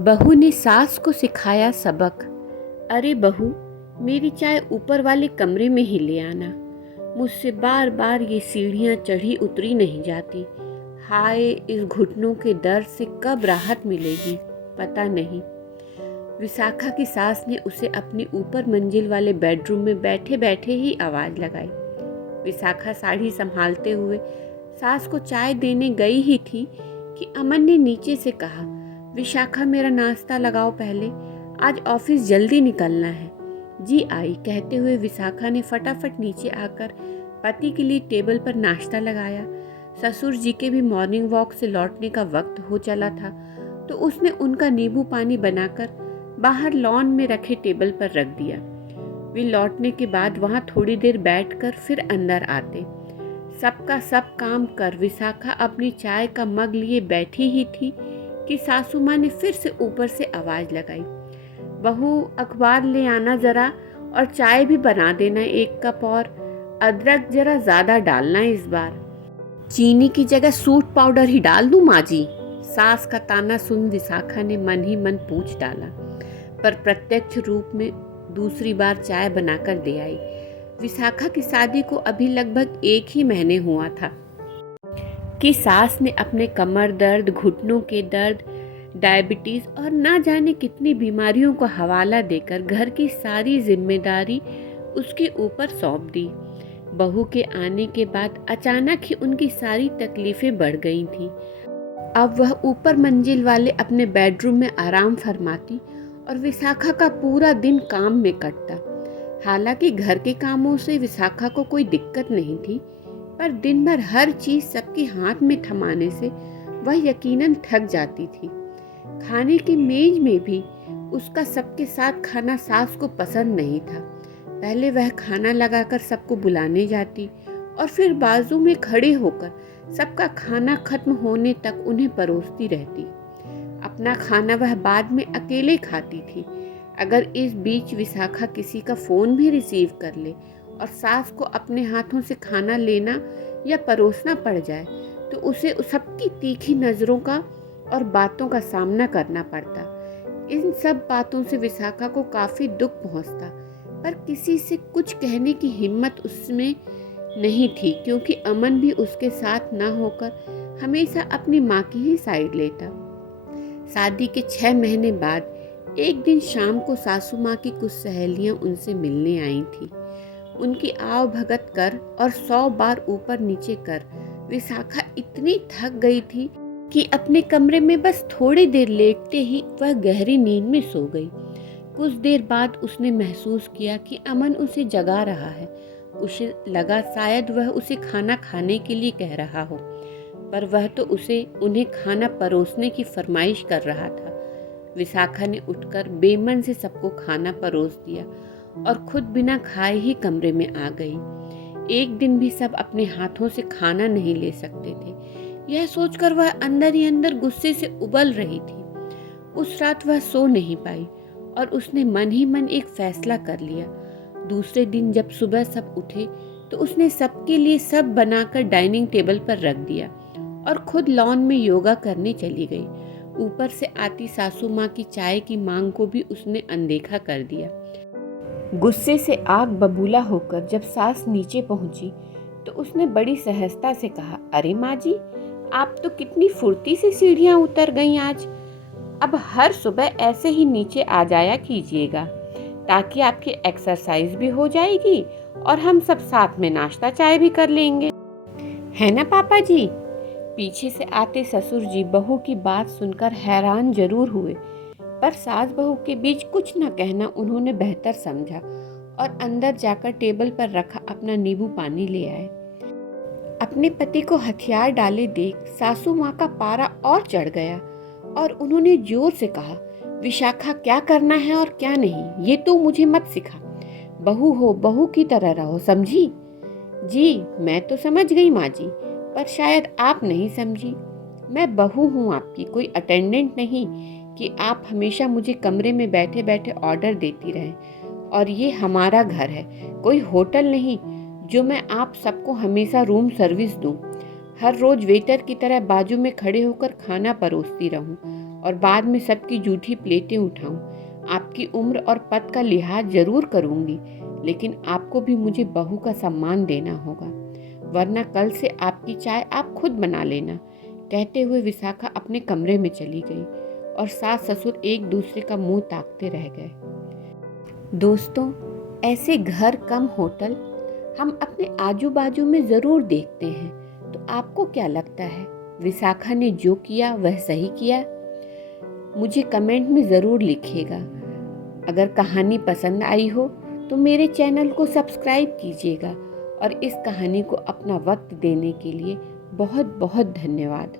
बहू ने सास को सिखाया सबक। अरे बहू, मेरी चाय ऊपर वाले कमरे में ही ले आना। मुझसे बार बार ये सीढ़ियाँ चढ़ी उतरी नहीं जाती। हाय, इस घुटनों के दर्द से कब राहत मिलेगी पता नहीं। विशाखा की सास ने उसे अपनी ऊपर मंजिल वाले बेडरूम में बैठे बैठे ही आवाज़ लगाई। विशाखा साड़ी संभालते हुए सास को चाय देने गई ही थी कि अमन ने नीचे से कहा, विशाखा मेरा नाश्ता लगाओ पहले, आज ऑफिस जल्दी निकलना है। जी आई कहते हुए विशाखा ने फटाफट नीचे आकर पति के लिए टेबल पर नाश्ता लगाया। ससुर जी के भी मॉर्निंग वॉक से लौटने का वक्त हो चला था, तो उसने उनका नींबू पानी बनाकर बाहर लॉन में रखे टेबल पर रख दिया। वे लौटने के बाद वहाँ थोड़ी देर बैठकर फिर अंदर आते। सबका सब काम कर विशाखा अपनी चाय का मग लिए बैठी ही थी कि सासू माँ ने फिर से ऊपर से आवाज़ लगाई, बहू अखबार ले आना ज़रा, और चाय भी बना देना 1 कप, और अदरक ज़रा ज़्यादा डालना इस बार। चीनी की जगह सूट पाउडर ही डाल दूँ माँ जी? सास का ताना सुन विशाखा ने मन ही मन पूछ डाला, पर प्रत्यक्ष रूप में दूसरी बार चाय बनाकर दे आई। विशाखा की शादी को अभी लगभग 1 ही महीने हुआ था कि सास ने अपने कमर दर्द, घुटनों के दर्द, डायबिटीज़ और ना जाने कितनी बीमारियों को हवाला देकर घर की सारी जिम्मेदारी उसके ऊपर सौंप दी। बहू के आने के बाद अचानक ही उनकी सारी तकलीफ़ें बढ़ गई थीं। अब वह ऊपर मंजिल वाले अपने बेडरूम में आराम फरमाती और विशाखा का पूरा दिन काम में कटता। हालांकि घर के कामों से विशाखा को कोई दिक्कत नहीं थी, पर दिन भर हर चीज़ सबके हाथ में थमाने से वह यकीनन थक जाती थी। खाने की मेज में भी उसका सबके साथ खाना सास को पसंद नहीं था। पहले वह खाना लगाकर सबको बुलाने जाती और फिर बाजू में खड़े होकर सबका खाना खत्म होने तक उन्हें परोसती रहती। अपना खाना वह बाद में अकेले खाती थी। अगर इस बीच विशाखा किसी का फ़ोन भी रिसीव कर ले और सास को अपने हाथों से खाना लेना या परोसना पड़ जाए, तो उसे सबकी तीखी नज़रों का और बातों का सामना करना पड़ता। इन सब बातों से विशाखा को काफ़ी दुख पहुंचता, पर किसी से कुछ कहने की हिम्मत उसमें नहीं थी, क्योंकि अमन भी उसके साथ ना होकर हमेशा अपनी माँ की ही साइड लेता। शादी के 6 महीने बाद एक दिन शाम को सासू माँ की कुछ सहेलियाँ उनसे मिलने आई थी। उनकी आव भगत कर और 100 बार ऊपर नीचे कर विशाखा इतनी थक गई थी कि अपने कमरे में बस थोड़ी देर लेटते ही वह गहरी नींद में सो गई। कुछ देर बाद उसने महसूस किया कि अमन उसे जगा रहा है। उसे लगा शायद वह उसे खाना खाने के लिए कह रहा हो, पर वह तो उन्हें खाना परोसने की फरमाइश कर रहा था। विशाखा ने उठकर बेमन से सबको खाना परोस दिया और खुद बिना खाए ही कमरे में आ गई। एक दिन भी सब अपने हाथों से खाना नहीं ले सकते थे, यह सोचकर वह अंदर ही अंदर गुस्से से उबल रही थी। उस रात वह सो नहीं पाई और उसने मन ही मन एक फैसला कर लिया। दूसरे दिन जब सुबह सब उठे तो उसने सबके लिए सब बनाकर डाइनिंग टेबल पर रख दिया और खुद लॉन में योगा करने चली गई। ऊपर से आती सासू माँ की चाय की मांग को भी उसने अनदेखा कर दिया। गुस्से से आग बबूला होकर जब सास नीचे पहुंची तो उसने बड़ी सहजता से कहा, अरे माँ जी, आप तो कितनी फुर्ती से सीढ़ियाँ उतर गईं आज। अब हर सुबह ऐसे ही नीचे आ जाया कीजिएगा, ताकि आपकी एक्सरसाइज भी हो जाएगी और हम सब साथ में नाश्ता चाय भी कर लेंगे, है ना पापा जी? पीछे से आते ससुर जी बहू की बात सुनकर हैरान जरूर हुए, पर सास बहू के बीच कुछ न कहना उन्होंने बेहतर समझा और अंदर जाकर टेबल पर रखा अपना नींबू पानी ले आए। अपने पति को हथियार डाले देख सासू माँ का पारा और चढ़ गया और उन्होंने जोर से कहा, विशाखा, क्या करना है और क्या नहीं, ये तो मुझे मत सिखा। बहू हो, बहू की तरह रहो, समझी? जी मैं तो समझ गई माँ जी, पर शायद आप नहीं समझी। मैं बहू हूँ आपकी, कोई अटेंडेंट नहीं कि आप हमेशा मुझे कमरे में बैठे बैठे ऑर्डर देती रहें। और ये हमारा घर है, कोई होटल नहीं जो मैं आप सबको हमेशा रूम सर्विस दूँ, हर रोज वेटर की तरह बाजू में खड़े होकर खाना परोसती रहूं और बाद में सबकी जूठी प्लेटें उठाऊं। आपकी उम्र और पद का लिहाज जरूर करूंगी, लेकिन आपको भी मुझे बहू का सम्मान देना होगा, वरना कल से आपकी चाय आप खुद बना लेना। कहते हुए विशाखा अपने कमरे में चली गई और सास ससुर एक दूसरे का मुंह ताकते रह गए। दोस्तों, ऐसे घर कम होटल हम अपने आजू बाजू में ज़रूर देखते हैं। तो आपको क्या लगता है, विशाखा ने जो किया वह सही किया? मुझे कमेंट में ज़रूर लिखिएगा। अगर कहानी पसंद आई हो तो मेरे चैनल को सब्सक्राइब कीजिएगा और इस कहानी को अपना वक्त देने के लिए बहुत बहुत धन्यवाद।